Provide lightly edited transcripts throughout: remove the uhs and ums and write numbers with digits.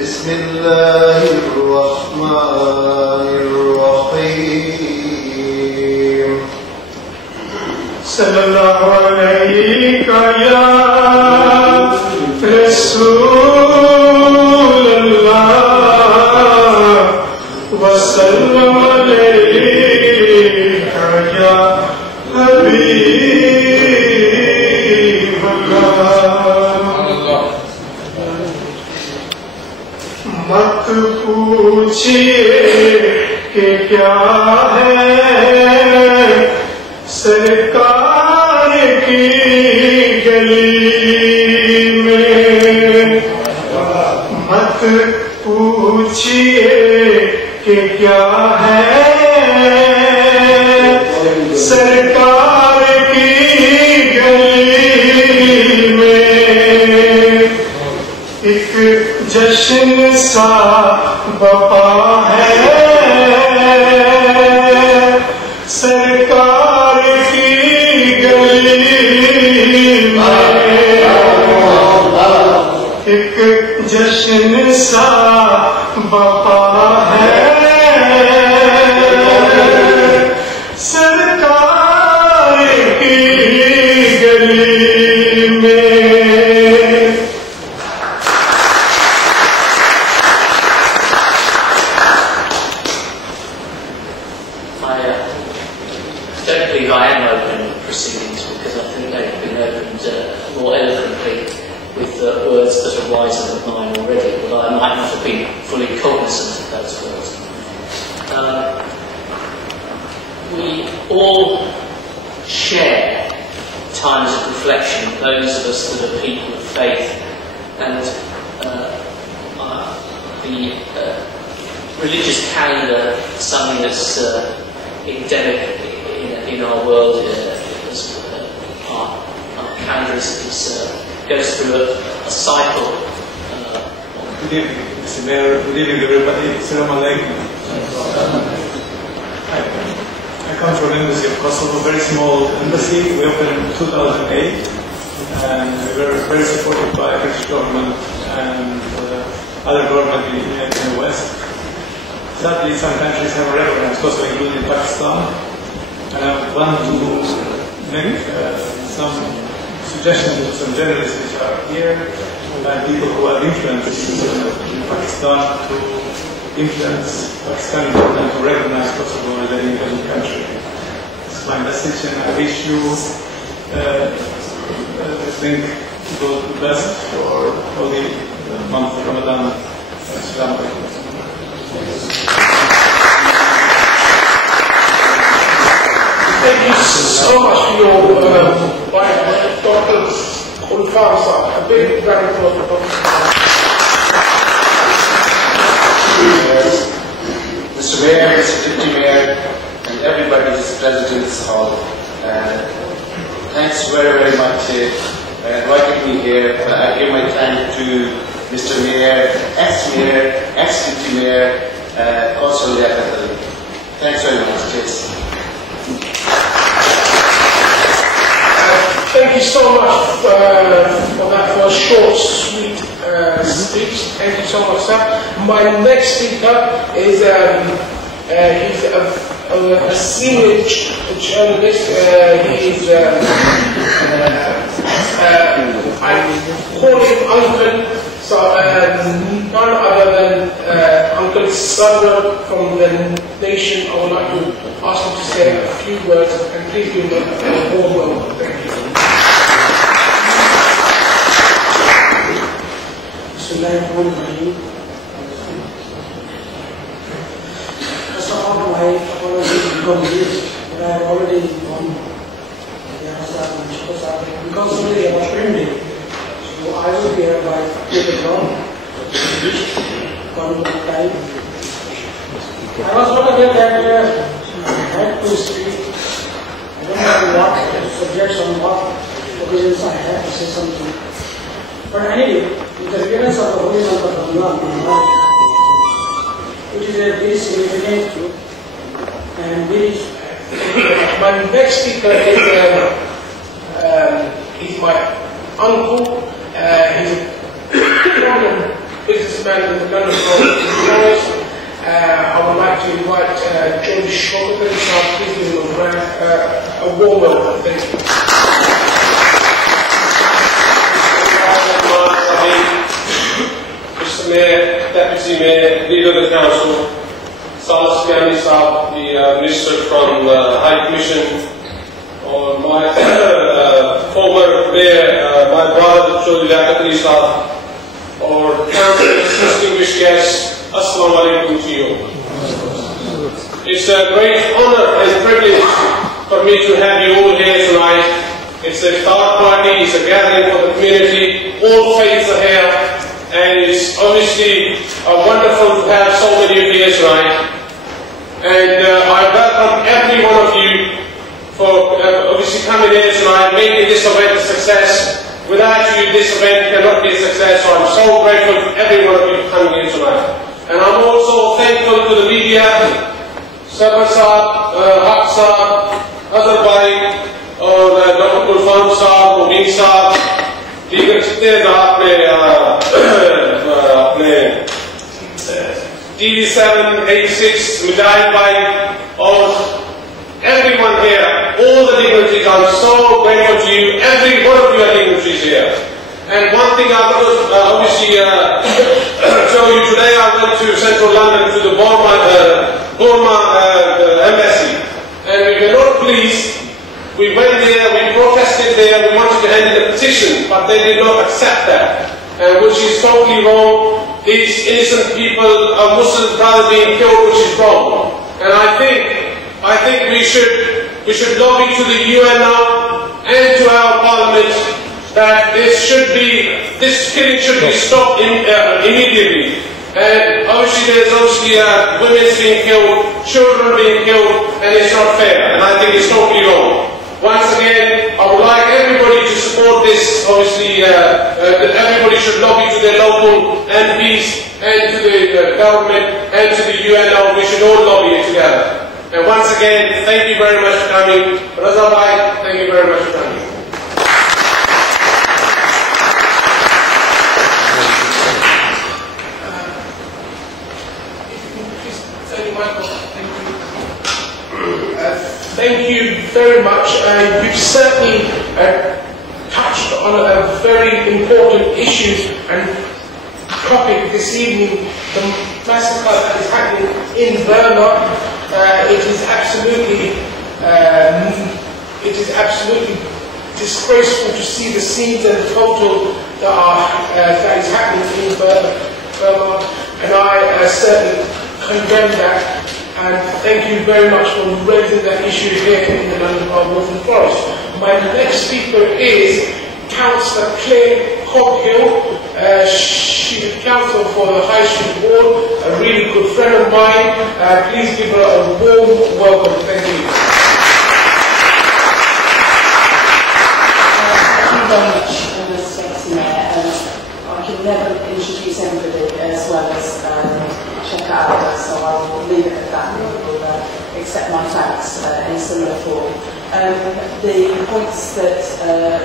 بسم الله الرحمن الرحيم صلى الله عليك يا رسول الله وسلم عليك يا حبيب الله मत पूछिए कि क्या है सरकार की गली में, मत पूछिए कि क्या है सरकार की गली में। एक जश्न सा बपा है सरकार की गली में, एक जश्न सा बपा है सरकार की गली में। I am opening proceedings because I think they've been opened more eloquently with words that are wiser than mine already, although I might not have been fully cognizant of those words. We all share times of reflection, those of us that are people of faith, and the religious calendar is something that's endemic in our world. Our calendar goes through a cycle. Good evening, Mr. Mayor. Good evening, everybody. Assalamu alaikum. I come from the Embassy of Kosovo, a very small embassy. We opened in 2008, and we were very supported by the British government and other government in the West. Sadly, some countries have recognized Kosovo, including Pakistan. And I want to make some suggestions to some journalists which are here and people who are influenced in Pakistan to influence Pakistani government to recognize Kosovo as an independent country. It's my message, and I wish you, I think, to go the best for holy month of Ramadan. Assalamu alaikum. Thank you so much for your Dr. Khulfar. A big round of applause for Dr. Mr. Mayor, Mr. Deputy Mayor, and everybody who's present in this hall, thanks very, very much for inviting me here. I give my thanks to Mr. Mayor, ex-Mayor, ex-Deputy Mayor, also Liaquat. Thanks very much. Cheers. Thank you so much for that, for a short, sweet speech. Thank you so much, sir. My next speaker is he's a senior journalist. He's I call him Uncle. So none other than Uncle Sadr from the nation. I would like to ask him to say a few words, and please give him a warm welcome. Thank you. Bismillahirrahmanirrahim. First of all, my apologies because I have already informed because today I was pending. So I will be here by 8 o'clock. Come on time. I was not aware that I had to speak. I don't know what subjects on what occasions I have to say something. But anyway, with the appearance of the holy month of Ramadan, it is a very significant and very. My next speaker is my uncle. He's a prominent businessman in the Excellency Mayor, Leader of the Council, Salas Kiani Saab, the Minister from the High Commission, or my former Mayor, my brother, Chaudhry Liaqat Saab, or Council's distinguished guests, Assalamu alaikum to you. It's a great honor and privilege for me to have you all here tonight. It's a Iftar party, it's a gathering for the community, all faiths are here, and it's obviously wonderful to have so many of you here tonight. And I welcome every one of you for obviously coming here tonight, making this event a success. Without you, this event cannot be a success, so I'm so grateful to every one of you for coming here tonight. And I'm also thankful to the media, Sabar Saab, Haq Saab, Azhar Bhai, और doctor गुलफाम साहब, मुबीन साहब, दीगर जितने अपने TV7, 86, Mujahid Bhai, और everyone here, all the dignitaries, I'm so grateful to you. Every one of you are dignitaries here. And one thing I want to obviously show you today, I went to central London to the Burma embassy, and we were not pleased. We went there, we protested there, we wanted to hand in a petition, but they did not accept that, which is totally wrong. These innocent people, Muslim brothers being killed, which is wrong. And I think we should lobby to the UN now and to our Parliament that this killing should be stopped immediately. And obviously there's women being killed, children being killed, and it's not fair. And I think it's totally wrong. Once again, I would like everybody to support this. Obviously, everybody should lobby to their local MPs and to the government and to the UN. We should all lobby it together. And once again, thank you very much for coming. Raza Bhai, thank you very much for coming. Thank you very much. You've certainly touched on a very important issue and topic this evening, the massacre that is happening in Burma. It is absolutely disgraceful to see the scenes and the photo that is happening in Burma, and I certainly condemn that. And thank you very much for raising that issue here in the London Waltham Forest. My next speaker is Councillor Claire Coghill. She's a councillor for the High Street Ward, a really good friend of mine. Please give her a warm welcome. Thank you. Thank you very much, Mr. Mayor. I can never introduce anybody as well as check out, so I will leave it at that and will accept my thanks in a similar form. The points that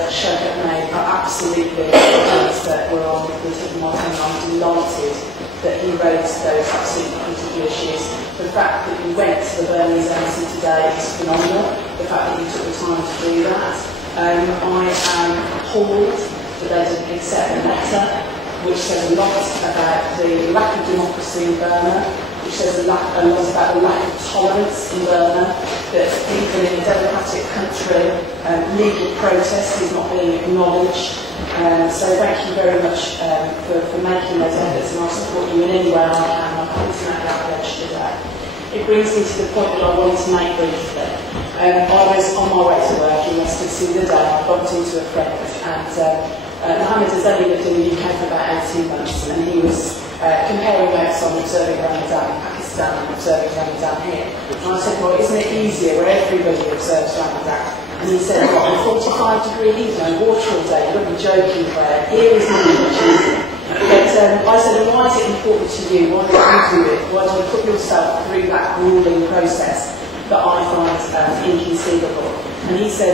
Showkat made are absolutely the points that were on the tip of my tongue. I'm delighted that he raised those absolutely critical issues. The fact that you went to the Burmese embassy today is phenomenal. The fact that you took the time to do that. I am appalled that they didn't accept the letter, which says a lot about the lack of democracy in Burma, which says a lot about the lack of tolerance in Burma, that even in a democratic country, legal protest is not being acknowledged. So thank you very much for making those efforts, and I'll support you in any way I can. I'll come to that pledge today. It brings me to the point that I wanted to make briefly. I was on my way to work in Leicester the other day. I bumped into a friend, and Mohammed has only lived in the UK for about 18 months, and he was comparing notes on observing Ramadan in Pakistan and observing Ramadan here. And I said, well, isn't it easier where everybody observes Ramadan? And he said, well, in 45-degree heat, no water all day, you wouldn't be joking, Claire. Here is not much easier. But I said, well, why is it important to you? Why don't you do it? Why don't you put yourself through that grueling process that I find inconceivable? And he said,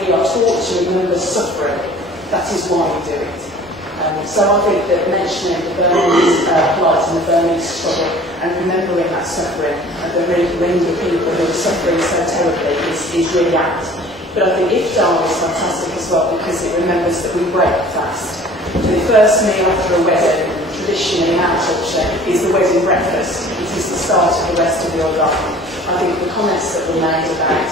we are taught to remember suffering. That is why we do it. So I think that mentioning the Burmese plight and the Burmese struggle and remembering that suffering and the Rohingya people who are suffering so terribly is really apt. But I think Iftar is fantastic as well because it remembers that we break fast. For the first meal after a wedding, tradition in our culture is the wedding breakfast. It is the start of the rest of your life. I think the comments that were made about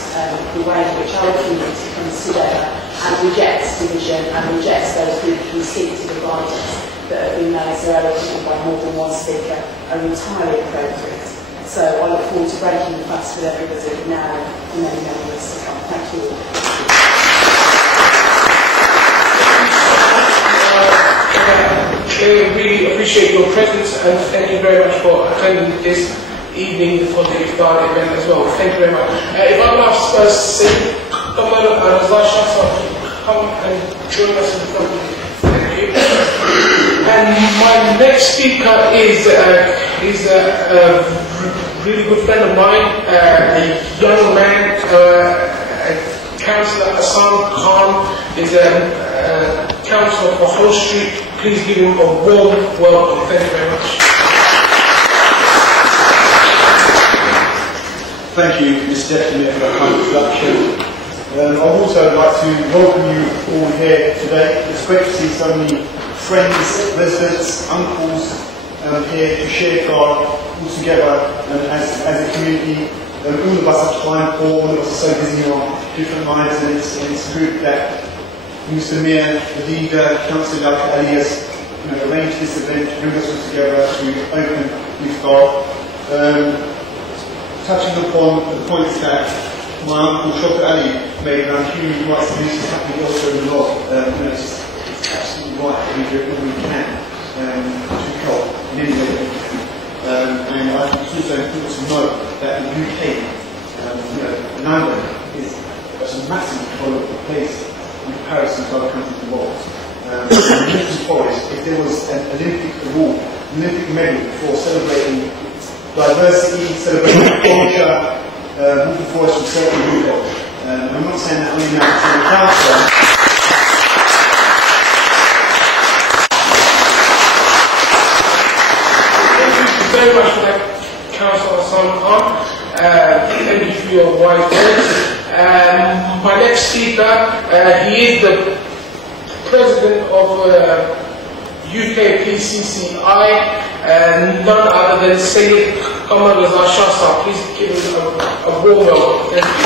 the way in which our community comes together and rejects division and rejects those who seek to divide us that have been made so eloquently by more than one speaker are entirely appropriate. So I look forward to breaking the fast with everybody now and many, many years to come. Thank you all. We really appreciate your presence and thank you very much for attending this evening for the Iftar event as well. Thank you very much. If I could ask Sayyid Qamar and Razasha to come and join us in front of you. Thank you. And my next speaker is a really good friend of mine, a young man, Councillor Hassan Khan, is a councillor for Hull Street. Please give him a warm welcome. Thank you very much. Thank you, Mr. Deputy Mayor, for that kind introduction. I'd also like to welcome you all here today. It's great to see so many friends, residents, uncles here to share God all together as a community. All of us have time for, all of us are so busy in our different lives, and it's good that Mr. Mayor, the leader, Councillor Ali has arranged this event to bring us all together to open Iftar. Touching upon the points that my uncle Shokar Ali made around human rights abuses happening elsewhere in the world, it's absolutely right that we do all we can to help in any way that we can. And I think it's also important to note that the UK, London is a massively tolerable place in comparison to other countries in the world. In Newton Forest, if there was an Olympic award, Olympic medal for celebrating diversity, celebrating culture, Newton Forest would certainly do that. I'm not saying that only now to the council. Very much for that, Councillor Hassan Khan. Thank you for your wise words. My next speaker, he is the president of UK PCCI, none other than Sayyid Qamar Razasha. Please give him a warm welcome. Thank you.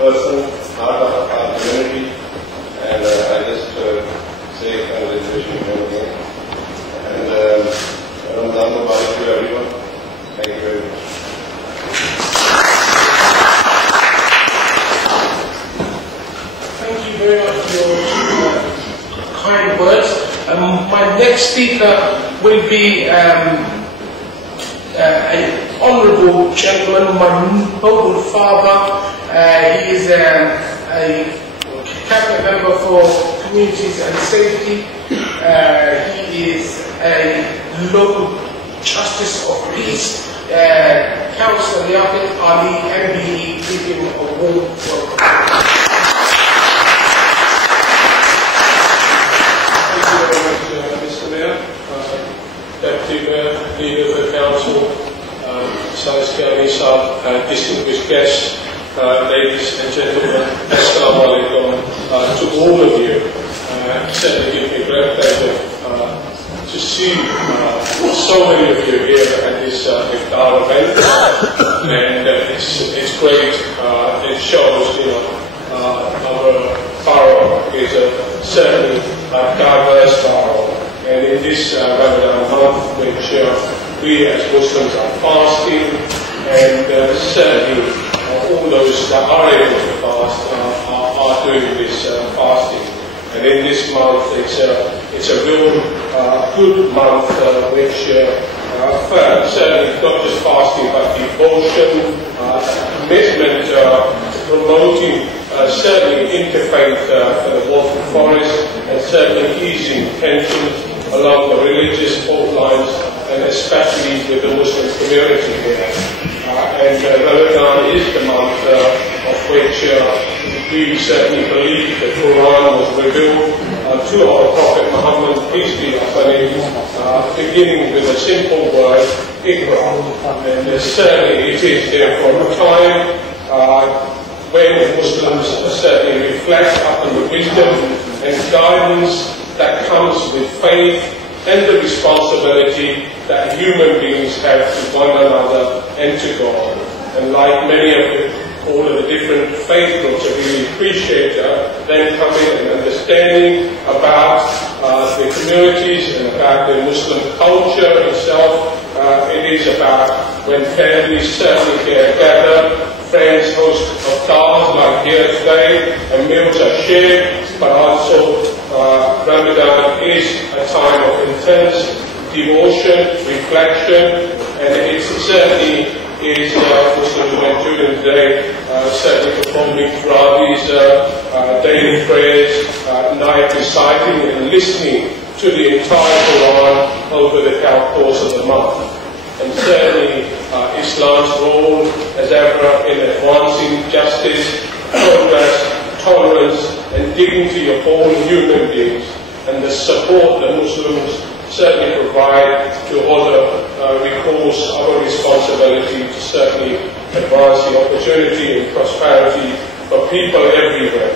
Person, part of our community, and I just say congratulations to him. And Ramadan Mubarak to everyone. Thank you very much. Thank you very much for your kind words. My next speaker will be an honourable gentleman, my noble father. He is a cabinet member for communities and safety. He is a local justice of peace. Councillor Liaqat Ali, MBE, give him a warm welcome. Thank you very much, Mr. Mayor, Deputy Mayor, Leader of the Council, Salisbury Ali, distinguished guests. Ladies and gentlemen, assalamu alaikum to all of you. It certainly gives me great pleasure to see so many of you here at this Iftar event, and it's great. It shows, our borough is certainly a diverse borough, and in this Ramadan month, which we as Muslims are fasting, and certainly all those that are able to fast are doing this fasting. And in this month, it's a real good month, which certainly not just fasting, but devotion, commitment to promoting certainly interfaith for the Waltham Forest, and certainly easing tensions along the religious fault lines, and especially with the Muslim community here. And Ramadan is the month of which we certainly believe the Quran was revealed to our Prophet company, beginning with a simple word, Iftar. And certainly it is therefore a time when Muslims certainly reflect upon the wisdom and guidance that comes with faith and the responsibility that human beings have to one another and to God. And like many of all of the different faith groups, I really appreciate them coming and understanding about the communities and about the Muslim culture itself. It is about when families certainly get together, friends host iftars like here today, and meals are shared, but also Ramadan is a time of intense devotion, reflection, and it certainly is Muslims went during the day, certainly performing Tarawih's daily prayers, night reciting and listening to the entire Quran over the course of the month. And certainly Islam's role as ever in advancing justice, progress, tolerance and dignity of all human beings, and the support that Muslims certainly provide to other recalls our responsibility to certainly advance the opportunity and prosperity for people everywhere.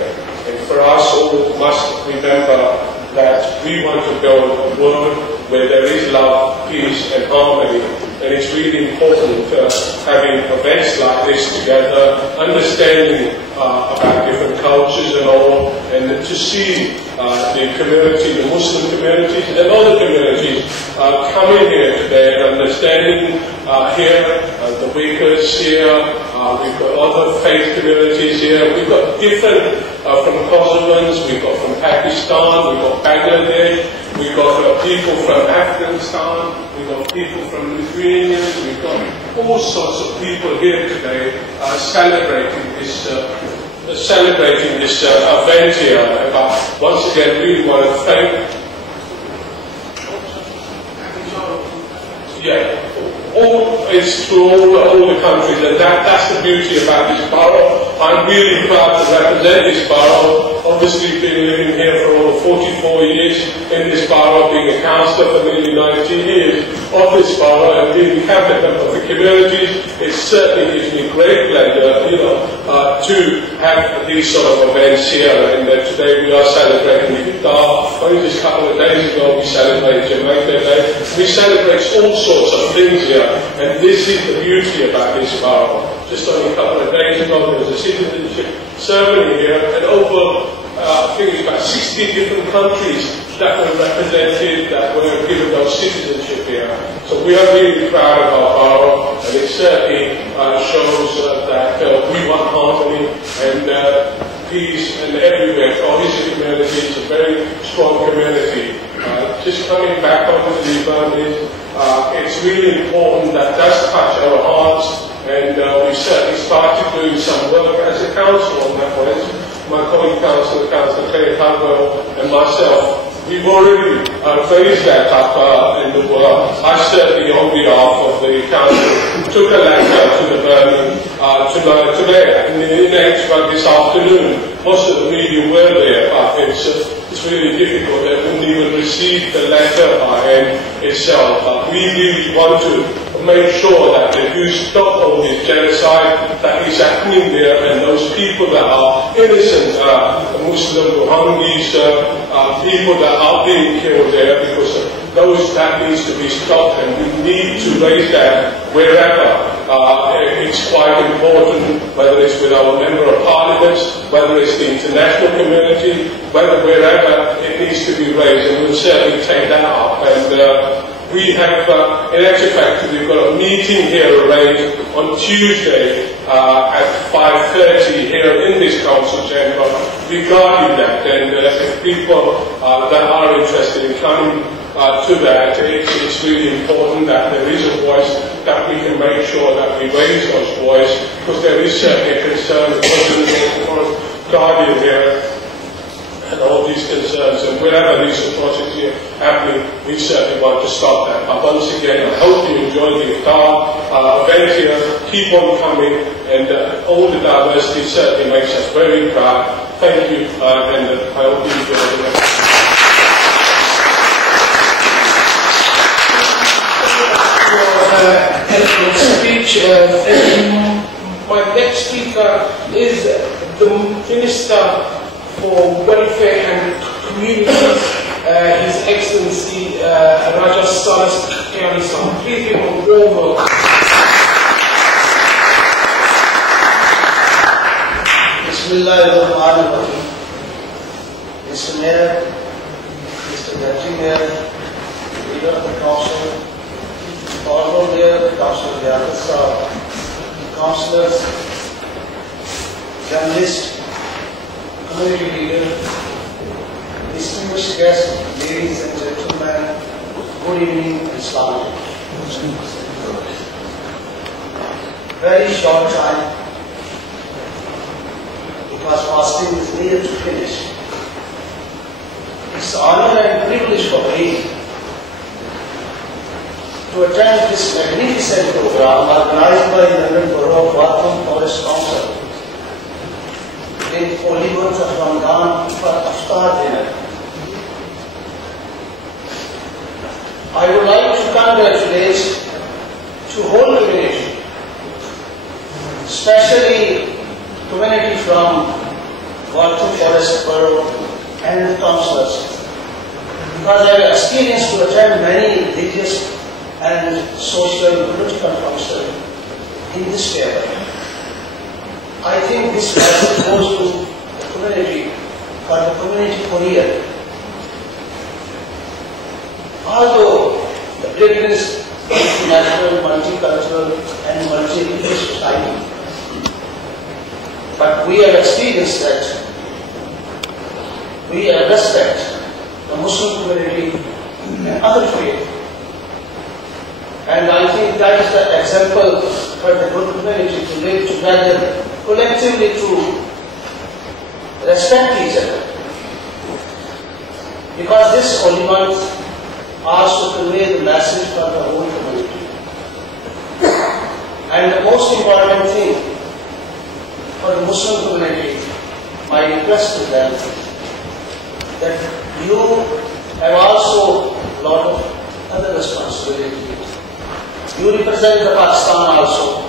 And for us all must remember that we want to build a world where there is love, peace and harmony. And it's really important having events like this together, understanding about different cultures and all, and to see the community, the Muslim communities and other communities coming here today and understanding here, the Uyghurs here, we've got other faith communities here, we've got different from Kosovans, we've got from Pakistan, we've got Bangladesh, we've got people from Afghanistan, we've got people from Lithuania, we've got all sorts of people here today celebrating this event here. But once again, we really want to thank it's through all the countries, and that's the beauty about this borough. I'm really proud to represent this borough. Obviously been living here for over 44 years in this borough, being a councillor for nearly 19 years of this borough and being a cabinet member of the communities. It certainly gives me great pleasure, to have these sort of events here. And today we are celebrating Iftar. Only just a couple of days ago we celebrated Jamaica Day. We celebrate all sorts of things here, and this is the beauty about this borough. Just only a couple of days ago there was a citizenship ceremony here, and over I think it's about 60 different countries that were represented, that were given those citizenship here. So we are really proud of our borough, and it certainly shows that we want harmony and peace and everywhere. Obviously, community is a very strong community. Just coming back onto the Burmese, it's really important that does touch our hearts, and we certainly started doing some work as a council on that one. My colleague councillor, Councillor Claire Caldwell, and myself, we've already raised that up in the work. I certainly, on behalf of the council, took a letter to the Birmingham today, in the this afternoon. Most of the media were there, but it's really difficult. They wouldn't even receive the letter by itself. But we really want to make sure that they do stop all this genocide that is happening there, and those people that are innocent, Muslim Rohingyas, people that are being killed there, because that needs to be stopped, and we need to raise that wherever. It's quite important, whether it's with our Member of Parliament, whether it's the international community, wherever it needs to be raised, and we'll certainly take that up. And we have, in actual fact, we've got a meeting here arranged on Tuesday at 5:30 here in this council chamber regarding that. And if people that are interested in coming to that, it's really important that there is a voice, that we can make sure that we raise those voices, because there is certainly a concern for the Guardian here and all these concerns, and wherever these atrocities are happening, we certainly want to stop that. But once again, I hope you enjoy the Iftar event here. Keep on coming, and all the diversity certainly makes us very proud. Thank you, and I hope you enjoy the rest. which my next speaker is the Minister for Welfare and Communities, His Excellency Raja Salas Kyari-san. Please give him a warm welcome. Bismillahirrahmanirrahim. Mr. Mayor, Mr. Deputy Mayor, Leader of the Council, Honorable Mayor, Council of the Iftar, Councillors, journalists, community leaders, distinguished guests, ladies and gentlemen, good evening and Assalamu alaikum. Very short time, because fasting is near to finish. It's an honor and privilege for me to attend this magnificent program organized by the London Borough of Waltham Forest Council in holy month of Ramadan for Iftar dinner. I would like to congratulate the whole community, especially community from Waltham Forest Borough and the councillors, because I have experienced to attend many religious and social and political functions in this area. I think this message goes to the community, for the community Korea. Although the Britain is multinational, multicultural and multi-religious society, but we have experienced that we have respect the Muslim community and other faith. And I think that is the example for the good community to live together collectively to respect each other. Because this holy month also convey the message for the whole community. And the most important thing for the Muslim community, my request to them, that you have also a lot of other responsibilities. You represent the Pakistan also,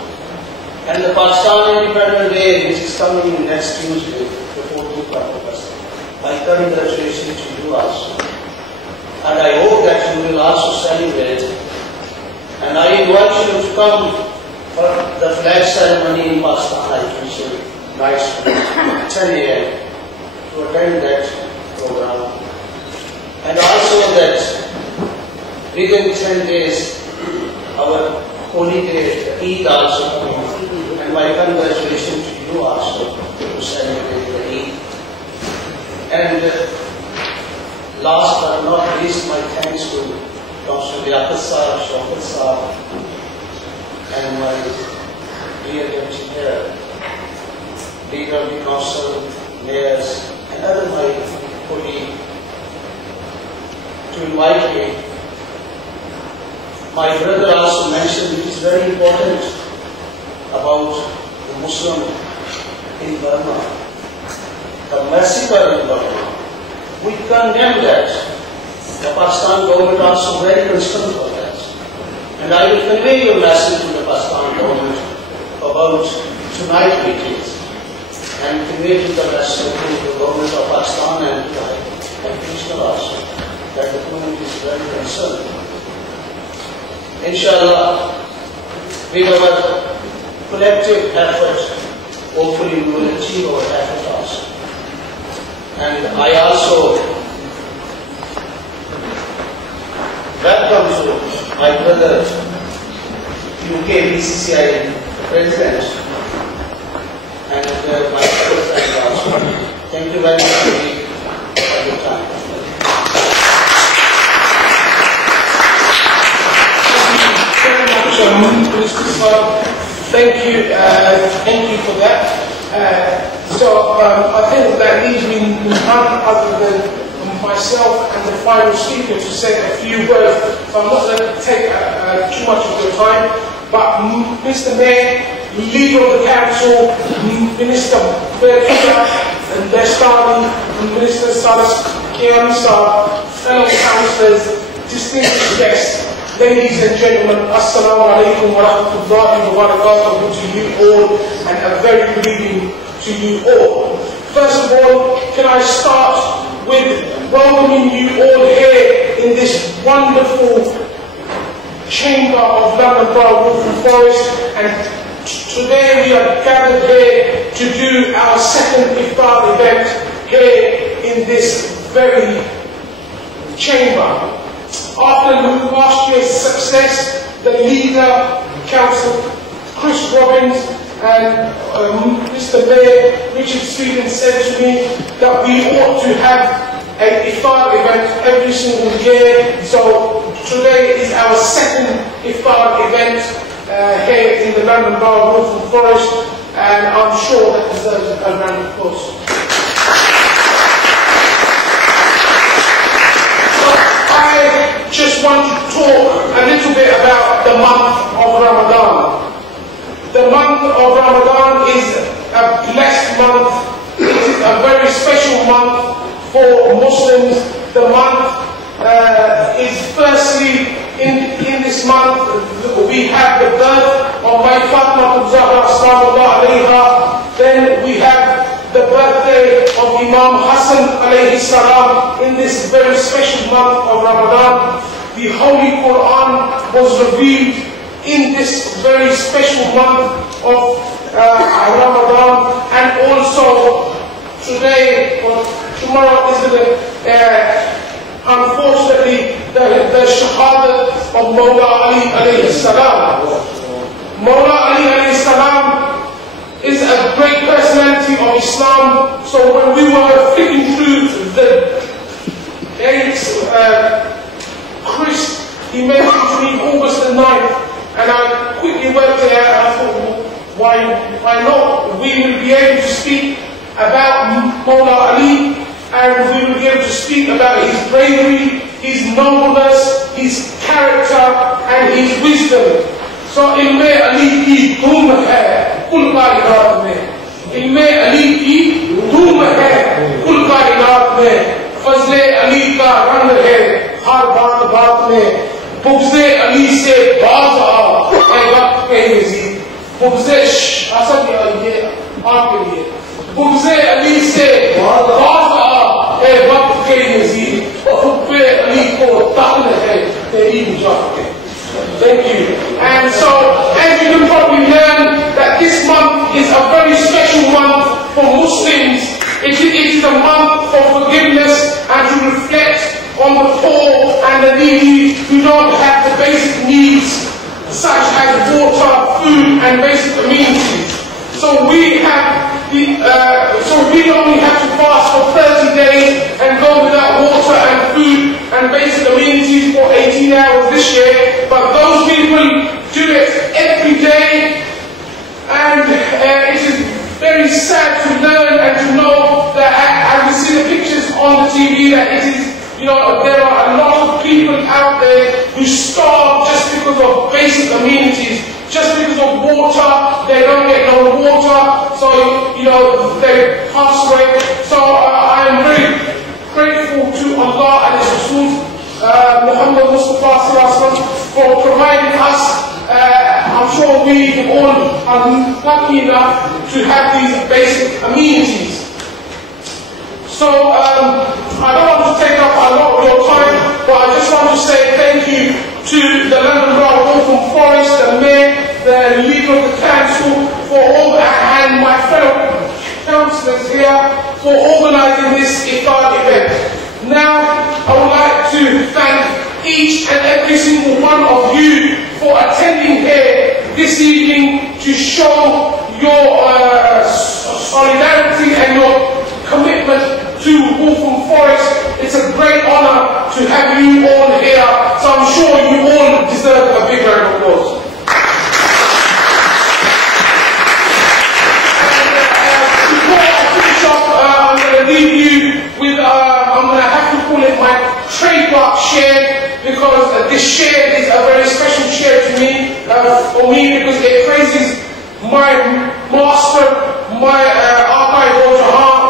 and the Pakistan Independence Day, which is coming next Tuesday, the 14th of August. My congratulations to you also, and I hope that you will also celebrate. And I invite you to come for the flag ceremony in Pakistan, I can say, night 10 a.m. to attend that program. And also that within 10 days, our holy day, Eid also coming, and my congratulations to you also to celebrate the Eid. And last but not least, my thanks to Council Yaqut Sahab, Shaukat Sahab, and my dear Deputy Mayor, Leader of the Council, Mayors, and other my colleagues to invite me. My brother also mentioned it is very important about the Muslim in Burma, the massacre in Burma. We condemn that. The Pakistan government also very concerned for that. And I will convey your message to the Pakistan government about tonight's meetings and convey to the rest of the government of Pakistan and the High Commissioner also that the community is very concerned. Inshallah, with our collective effort, hopefully we will achieve our effort also. And I also welcome to my brother, UK BCCI President, and my fellow friends also. Thank you very much for your time. Thank you for that. I think that leaves me none other than myself and the final speaker to say a few words. So I'm not going to take too much of your time, but Mr. Mayor, Leader of the Council, Minister Berkshire and Destani, Minister Salas Kyari-san, fellow councillors, distinguished guests, Ladies and gentlemen, Assalamu alaikum wa rahmatullahi wa barakatuh to you all, and a very good evening to you all. First of all, can I start with welcoming you all here in this wonderful chamber of London Borough Waltham Forest, and today we are gathered here to do our second Iftar event here in this very chamber. After last year's success, the leader, Councillor Chris Robbins, and Mr. Mayor Richard Sweden said to me that we ought to have an Iftar event every single year. So today is our second Iftar event here in the London Borough of Waltham Forest, and I'm sure that deserves a round of applause. I just want to talk a little bit about the month of Ramadan. The month of Ramadan is a blessed month. It is a very special month for Muslims. The month is firstly, in this month, we have the birth of my Fatima Zahra sallallahu alayha. Then we have the birthday of Imam Hassan alayhi salam in this very special month of Ramadan. The Holy Quran was revealed in this very special month of Ramadan, and also today or tomorrow is unfortunately the Shahada of Mawla Ali alayhi salam. Mawla Ali alayhi salam is a great personality of Islam. So when we were flicking through the dates, Chris, he mentioned to me August the 9th, and I quickly worked it out, and I thought, well, why not? We will be able to speak about Mawla Ali, and we will be able to speak about his bravery, his nobleness, his character, and his wisdom. So ilme Ali ki dhum hai kul kainat mein, ilme Ali ki dhum hai kul kainat mein, fazle Ali ka rang hai har baat baat mein, bugze Ali se baaz aa hai waqt ke nazir, bugze asad ye aapke liye, bugze Ali se baaz aa hai waqt ke nazir, hubbe Ali ko taql hai teri mujahid. Thank you. And so, as you can probably learn, that this month is a very special month for Muslims. It is a month for forgiveness and to reflect on the poor and the needy who don't have the basic needs, such as water, food, and basic amenities. So we only have to fast for 30 days and go without water and food and basic amenities for 18 hours this year, but those people do it every day, and it is very sad to learn and to know that as we see the pictures on the TV, that it is, there are a lot of people out there who starve just because of basic amenities, just because of water. They don't get no water, so they pass away. So I am very grateful to Allah and His Rasul Muhammad Mustafa sallallahu alaihi wasallam for providing us. I'm sure we all are lucky enough to have these basic amenities. So I don't want to take up a lot of your time, but I just want to say thank you to the London Borough Waltham Forest, the Mayor, the leader of the council, for all, and my fellow councillors here for organising this Iftar event. Now, I would like to thank each and every single one of you for attending here this evening to show your solidarity and your commitment to Waltham Forest. It's a great honour to have you all here, so I'm sure you all deserve a big round of applause. Before I finish up, I'm going to leave you with, I'm going to have to call it my trademark share, because this share is a very special share to me, for me, because it praises my master, my archive of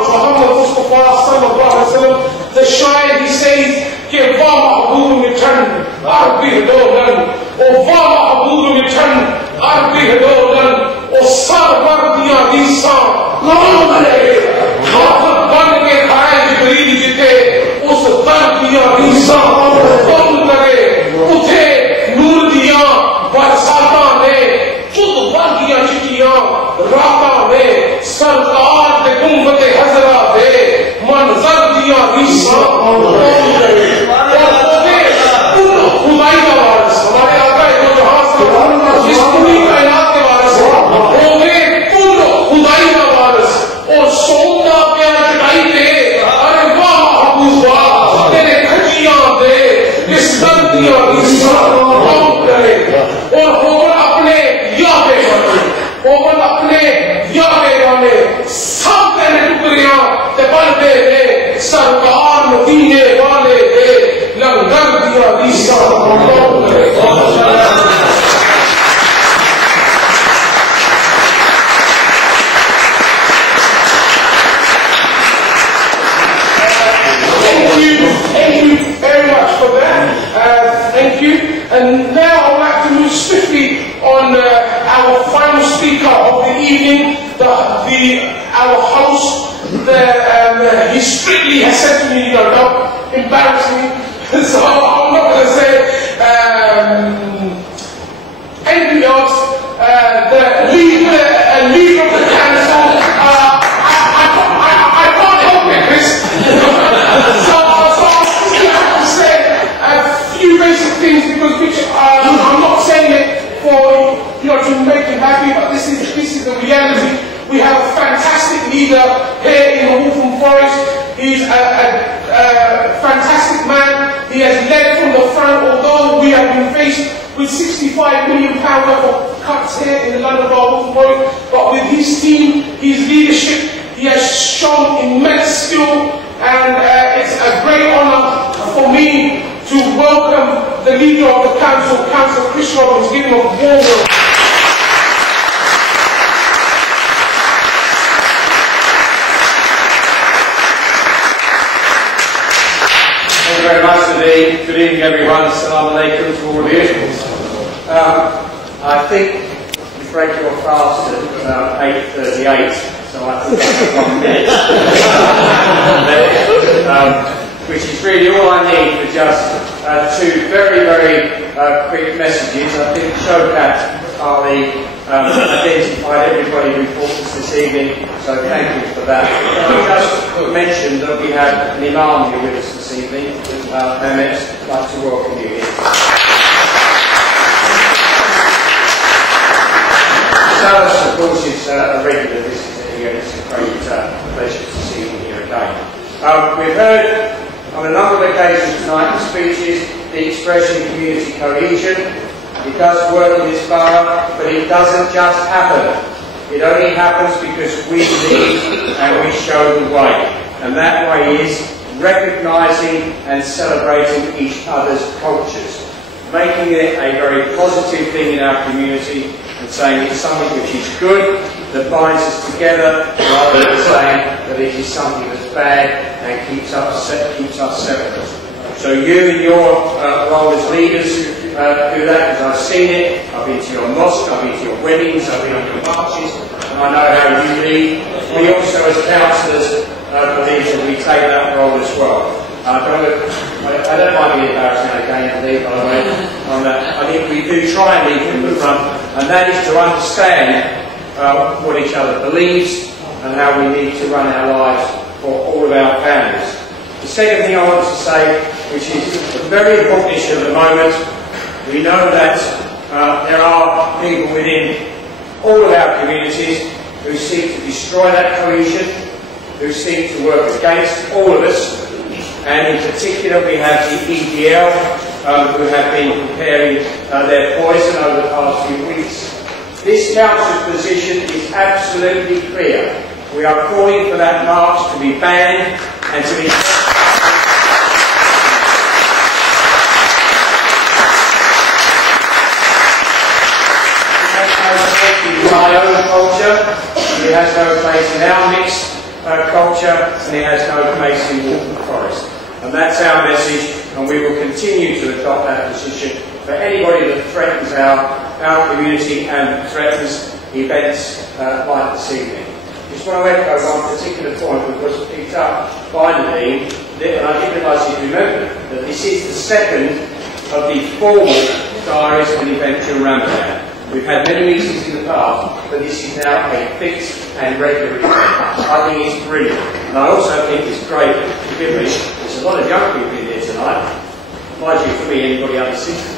Muhammad Mustafa sallallahu alaihi wasallam. The Shire, he says, "Ke wa mahbub mein chand Arbi Hadolan, Ovama Abu Mitan, Arbi Hadolan, Osar Bardia Disa, Lomare, Hafat Bange Khai Jibril Jite, Os Bardia Disa, Lomare, Ute, Nurdia, Barsata Ne, Chud Bardia Chitiya, Rata Ne, Sarkar de Gumbate Hazara De, Manzar Dia Disa, Lomare, खुदाई का वारिस हमारे आका है जो जहां से इस पूरी कायनात के वारिस है वो वे पूर्ण खुदाई का वारिस और सोना प्यार चढ़ाई दे अरे वाह महबूब वाह तेरे खजियां दे इस दर्दियां की साम करे और होगल अपने या बेगाने होगल अपने या बेगाने सब तेरे टुकड़ियां ते बन दे सरकार मदीने वाले दे लंगर दिया ईसा Thank you very much for that. Thank you. And now I'd like to move swiftly on our final speaker of the evening, our host. He strictly has said to me, don't embarrass me. So I'm not going to say anything else. The leader of the council, I can't help it, Chris. So I have to say a few basic things because I'm not saying it for to make you happy, but this is the reality. We have a fantastic leader here in Waltham Forest. He's a fantastic man. He has led from the front, although we have been faced with £65 million worth of cuts here in the London Waltham Forest. But with his team, his leadership, he has shown immense skill, and it's a great honour for me to welcome the leader of the council, Councillor Chris Robbins. Give him a warm welcome. Thank you very much indeed. Good evening everyone. Assalamu alaikum to all of you. I think you break your fast at 8:38, so I think that's 1 minute. Which is really all I need for just two very, very quick messages. I think Shokat Ali identified everybody who fought us this evening, so thank you for that. I just mentioned that we have an Imam here with us this evening, and I'd like to welcome you here. Salas, of course, is a regular visitor here. It's a great pleasure to see you here again. We've heard on a number of occasions tonight in speeches the expression community cohesion. It does work in this borough, but it doesn't just happen. It only happens because we lead and we show the way. And that way is recognising and celebrating each other's cultures, making it a very positive thing in our community and saying it's something which is good, that binds us together, rather than saying that it is something that's bad and keeps us separate. So you in your role as leaders do that, because I've seen it. I've been to your mosque, I've been to your weddings, I've been on your marches, and I know how you lead. We also as councillors believe that we take that role as well. I don't mind being embarrassing again, Lee, by the way, on that. I think we do try and lead from the front, and that is to understand what each other believes and how we need to run our lives for all of our families. The second thing I want to say, which is a very important issue at the moment, we know that there are people within all of our communities who seek to destroy that cohesion, who seek to work against all of us, and in particular we have the EDL who have been preparing their poison over the past few weeks. This council's position is absolutely clear. We are calling for that march to be banned and to be... My own culture, it has no place in our mixed culture, and it has no place in Waltham Forest. And that's our message, and we will continue to adopt that position for anybody that threatens our community and threatens events like this evening. Just want to echo one particular point which was picked up by the Dean, and I didn't realise you remembered that this is the second of the formal diaries of an event during Ramadan. We've had many meetings in the past, but this is now a fixed and regular event. I think it's brilliant. And I also think it's great, forgive me, there's a lot of young people in here tonight. Mind you, for me, anybody under 60.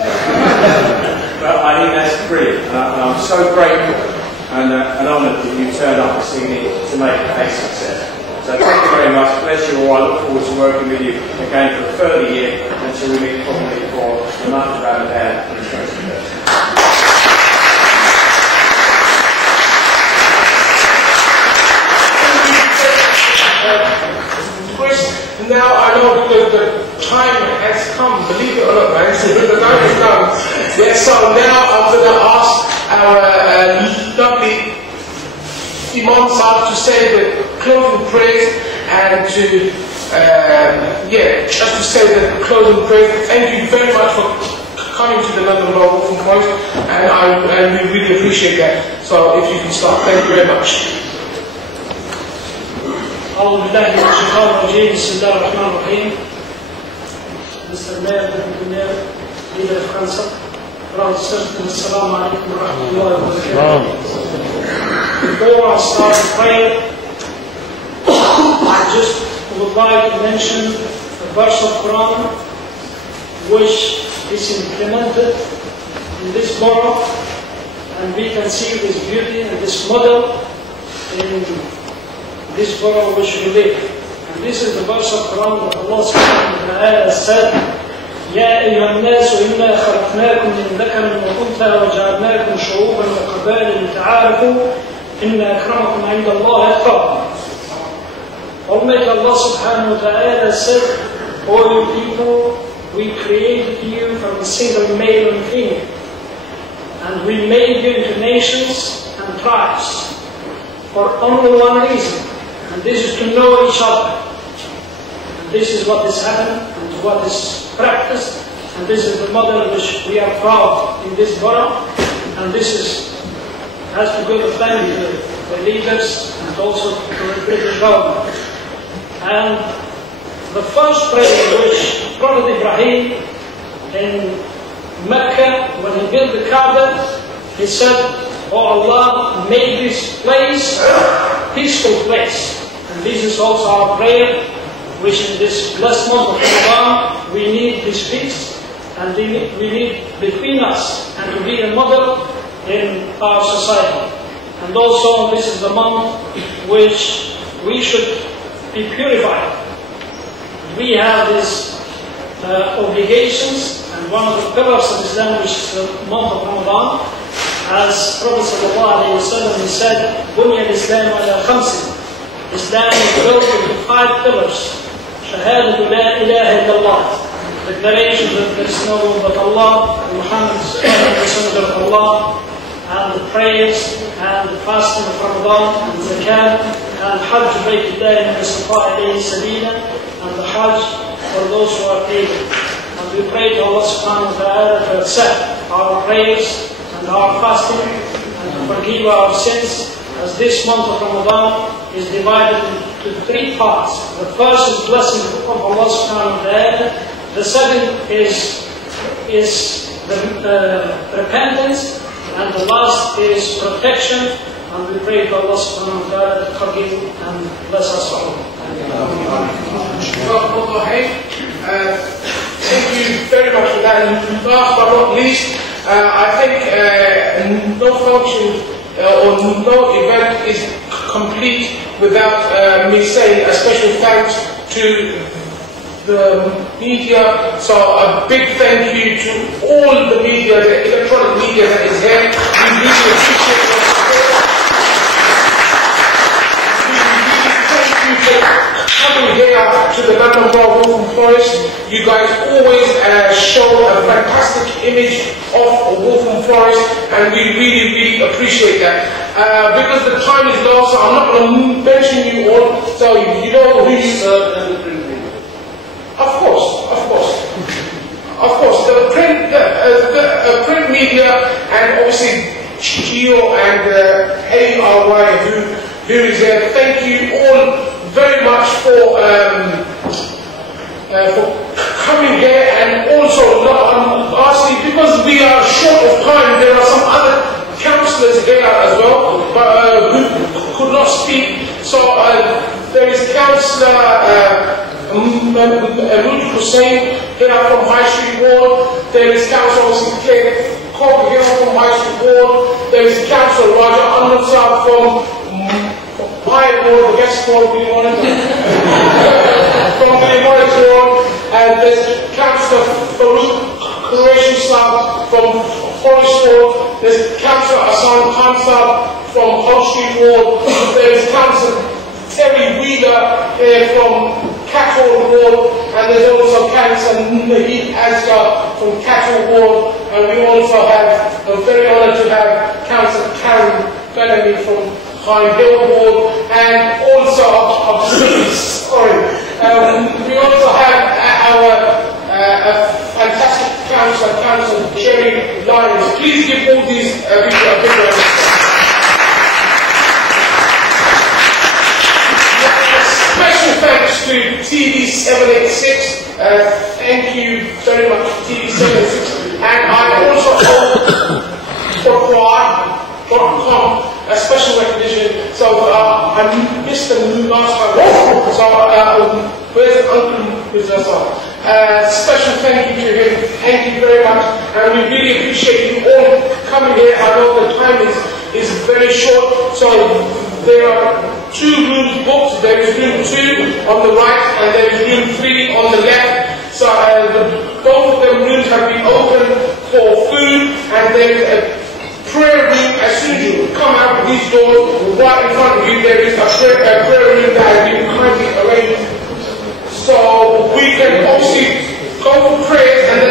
But I think that's brilliant. And I'm so grateful and honoured that you turned up this evening to make it a success. So thank you very much. Bless you all. I look forward to working with you again for a further year until we meet properly for the month of Ramadan and the 21st. Now I know the time has come, believe it or not, man, the time has come. Yes, so now I'm going to ask our lovely Imam Sahib to say the closing prayers and to, just to say the closing prayers. Thank you very much for coming to the London Waltham Forest, and we really appreciate that. So if you can start, thank you very much. أعوذ بالله من الشيطان الرجيم بسم الله الرحمن الرحيم Mr. Mayor, Deputy Mayor, Leader of Council, Brothers and Sisters, Assalamu alaikum wa rahmatullahi wa barakatuh. Before I start the prayer, I just would like to mention a verse of Quran which is implemented in this borough, and we can see this beauty and this model in this borough which we live. And this is the verse of Quran that Allah subhanahu wa ta'ala said, يا أيها الناس إنا خلقناكم من ذكر وأنثى وجعلناكم شعوبا وقبائل لتعارفوا إن أكرمكم عند الله أتقاكم. Almighty Allah subhanahu wa ta'ala said, O you people, we created you from a single male and female, and we made you into nations and tribes for only one reason, and this is to know each other. And this is what is happened and what is practiced, and this is the model which we are proud in this borough, and this has to go to thank the leaders and also to the British government. And the first prayer which Prophet Ibrahim in Mecca, when he built the Kaaba, he said, "Oh Allah, make this place a peaceful place." And this is also our prayer, which in this blessed month of Ramadan, we need this peace, and we need between us, and to be a model in our society. And also, this is the month which we should be purified. We have these obligations, and one of the pillars of Islam, which is the month of Ramadan, as Prophet ﷺ said, "Bunya al-Islam ala khamsin." Islam is built with 5 pillars. Shahadatu la ilaha illallah, declaration that there is no one but Allah, and Muhammad is the messenger of Allah, and the prayers, and the fasting of Ramadan, and zakat, and Hajj Baytullah man istata'a ilayhi sabila, and the Hajj for those who are able. And we pray to Allah subhanahu wa ta'ala to accept our prayers and our fasting, and to forgive our sins, as this month of Ramadan is divided into 3 parts. The first is blessing of Allah subhanahu wa ta'ala, the second is the repentance, and the last is protection, and we pray to Allah subhanahu wa ta'ala to forgive and bless us all. Thank you very much for that. And last but not least, I think no function or no event is complete without me saying a special thanks to the media. So a big thank you to all the media, the electronic media that is here. We really appreciate your support. We really thank you for coming here to the London Waltham Forest. You guys always show a fantastic image of Waltham Forest, and we really, really appreciate that. Because the time is low, so I'm not going to mention you all, so you know who you serve and the print media. Of course. and obviously Gio and ARY who is there. Thank you all very much for coming here, and also lastly, because we are short of time, there are some other councillors here as well, but who could not speak. So there is Councillor Rudy Hussain here from High Street Ward. There is Councillor Claire Cobb here from High Street Ward. There is Councillor Roger Anwar from High Ward, the guest ward, we wanted from the Ward. And there's Councillor Farouk Qureshi Saab from Forest Ward. There's Councillor Hassan Khan Saab from High Street Ward. There's Councillor Terry Wheeler here from Cattle Ward, and there's also Councillor Naheed Asgar from Cattle Ward, and we also have a very honoured to have Councillor Karen Bellamy from High Hill Ward, and also, we also have our fantastic councillor, Councillor Jerry Lyons. Please give all these people a big round of applause. Special thanks to TV786. Thank you very much, TV786. And I also owe .com a special recognition. So I missed them last time. So where's Uncle Bizarre? Special thank you to him. Thank you very much. And we really appreciate you all coming here. I know the time is very short. So there are 2 rooms booked. There is room 2 on the right and there is room 3 on the left. So both of them rooms have been open for food, and there is a prayer room. As soon as you come out of these doors, right in front of you there is a prayer room that has been kindly arranged. So we can obviously go for prayers, and